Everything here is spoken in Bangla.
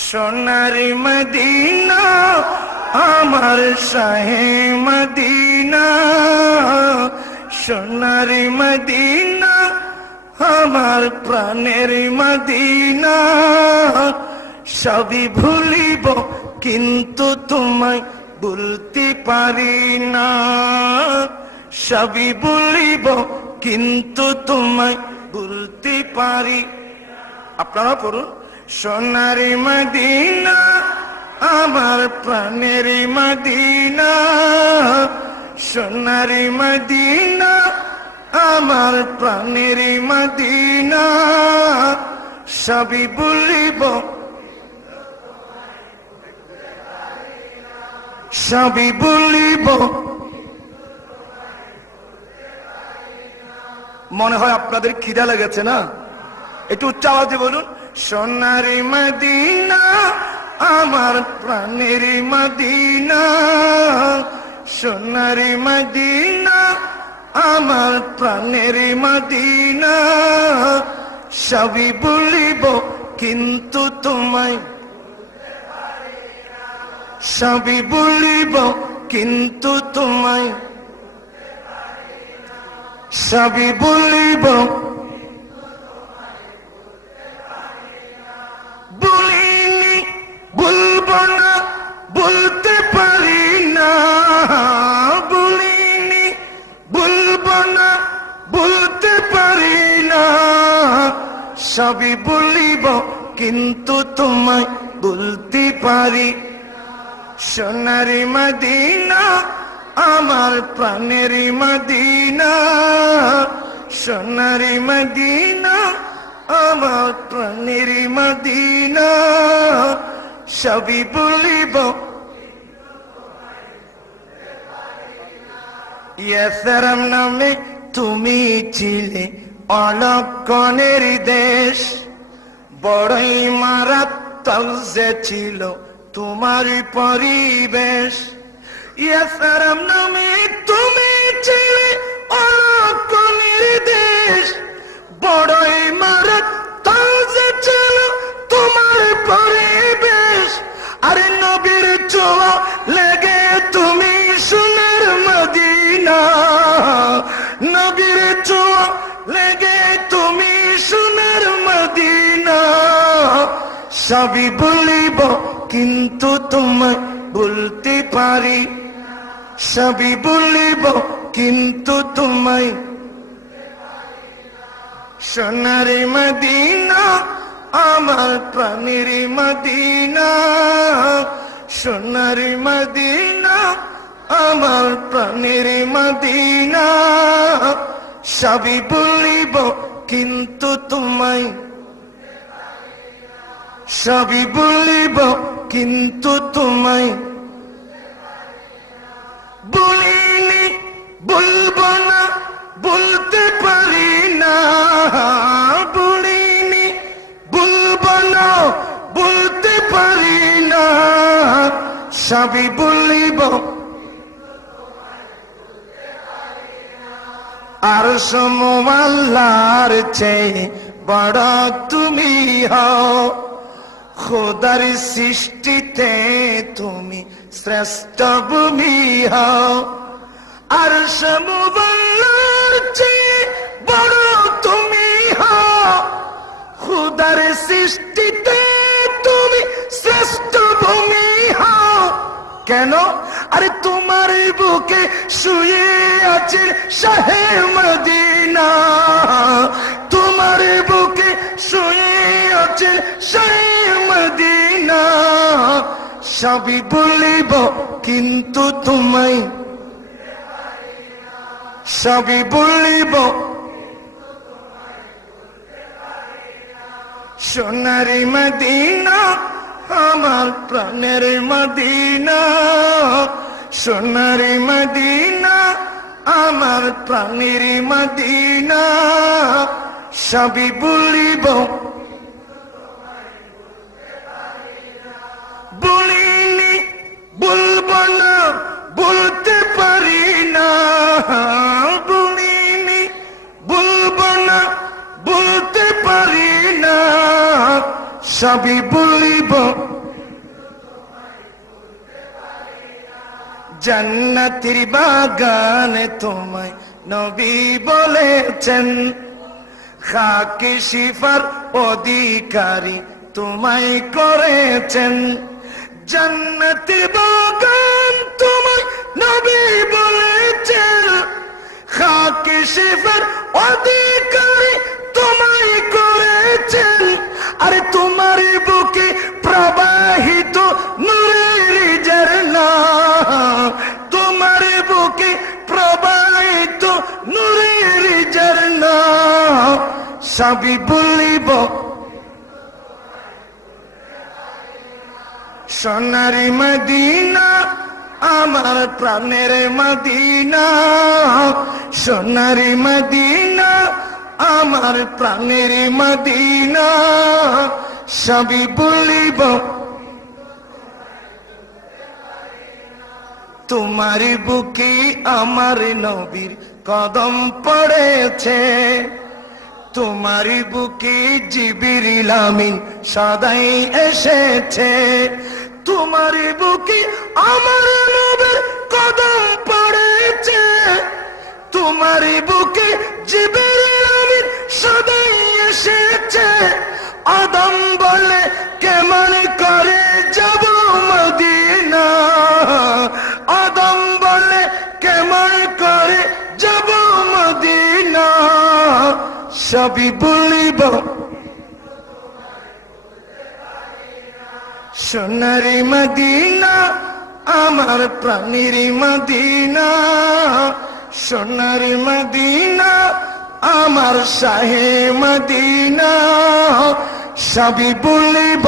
সোনারি মদিনা আমার শাহে মদিনা, সোনারি মদিনা আমার প্রাণের মদিনা। সবই ভুলিব কিন্তু তোমায় ভুলতে পারি না, সবই ভুলিব কিন্তু তোমায় ভুলতে পারি। আপনারা পড়ুন, সোনারি মদিনা আমার প্রাণের মদিনা, সোনারি মদিনা আমার প্রাণের মদিনা। সবই ভুলিব সবই ভুলিব। মনে হয় আপনাদের খিদা লেগেছে না? একটু উচ্চ আওয়াজে বলুন, সোনারি মদিনা আমার প্রাণের মদিনা, সোনারি মদিনা আমার প্রাণের মদিনা। সবই ভুলিব কিন্তু তোমায়, সবই ভুলিব কিন্তু তোমায়, সবই ভুলিব। ভুলিনি ভুলব না বলতে পারি না, ভুলিনি ভুলব না বলতে পারি না। সবই ভুলিব কিন্তু তোমায় বলতে পারি। সোনারি মদিনা আমার প্রাণের মদিনা, সোনারি মদিনা আমার প্রাণের মদিনা। সবই ভুলিব। ইয়াসরাম নামে তুমি ছিলে অলক্ষণের দেশ, বড়ই মারাত্মক যে ছিল তোমার পরিবেশ। ইয়াসরাম নামে তুমি ছিলে অলক্ষণের দেশ, বড়ই মারাত্মক যে ছিল তোমার পরিবেশ। আরে নবীর ছোঁয়া লেগে তুমি সোনার মদিনা, নবীর ছোঁয়া লেগে তুমি সোনার মদিনা। সবই ভুলিব কিন্তু তোমায় ভুলতে পারি, সবই ভুলিব কিন্তু তোমায়। সোনারি মদিনা আমার প্রাণের মদিনা, সোনারি মদিনা আমার প্রাণের মদিনা। সবই ভুলিব কিন্তু তোমায়, সবই ভুলিব কিন্তু তোমায়। ভুলিনি ভুলব না বলতে পারি না, ভুলিনি ভুলব না বলতে পারি না। সবই ভুলিব। আরশ মুআল্লার চেয়ে বড় তুমি হও, খোদার সৃষ্টিতে তুমি শ্রেষ্ঠ ভূমি হও। আরশ মুআল্লার চেয়ে বড় তুমি হও, খোদার সৃষ্টিতে তুমি শ্রেষ্ঠ ভূমি হও। কেন? আরে তোমার বুকে শুয়ে আছে শাহে মদিনা, তোমার বুকে শুয়ে আছে শাহে মদিনা। সবই ভুলিব কিন্তু তোমায়, সবই ভুলিব। সোনারি মদিনা আমার প্রাণের মদিনা, সোনারি মদিনা আমার প্রাণের মদিনা। সবই ভুলিব। ভুলিনি ভুলব না বলতে পারি না, ভুলিনি ভুলব না বলতে পারি না। সবই ভুলিব। জান্নাতের বাগানে তোমায় নবী বলেছেন, খাকে শিফার অধিকারী তোমায় করেছেন। জান্নাতের বাগান তোমায় নবী বলেছেন, খাকে শিফার অধিকারী তোমায় করেছেন। আরে তোমার বুকে প্রবাহিত নূরের ঝরনা, তোমার বুকে প্রবাহিত নূরের ঝরনা, সবই বলিব সোনার মদিনা, আমার প্রাণের মদিনা। সোনার মদিনা, আমার প্রাণের মদিনা, সবই বলিব তোমার বুকে আমার নবীর কদম পড়েছে, তোমার বুকে জিবরিল আমিন সদাই এসেছে। তোমার বুকে আমার নবীর কদম পড়েছে, তোমার বুকে জিবরিল আমিন সদাই এসেছে। আদম বলে কেমন করে যাব মদিনা, আদম বলে কেমন করে যাব মদিনা, সবই বলিব সোনার মদিনা, আমার প্রাণের মদিনা। সোনার মদিনা, আমার শাহে মদিনা, সবই বলিব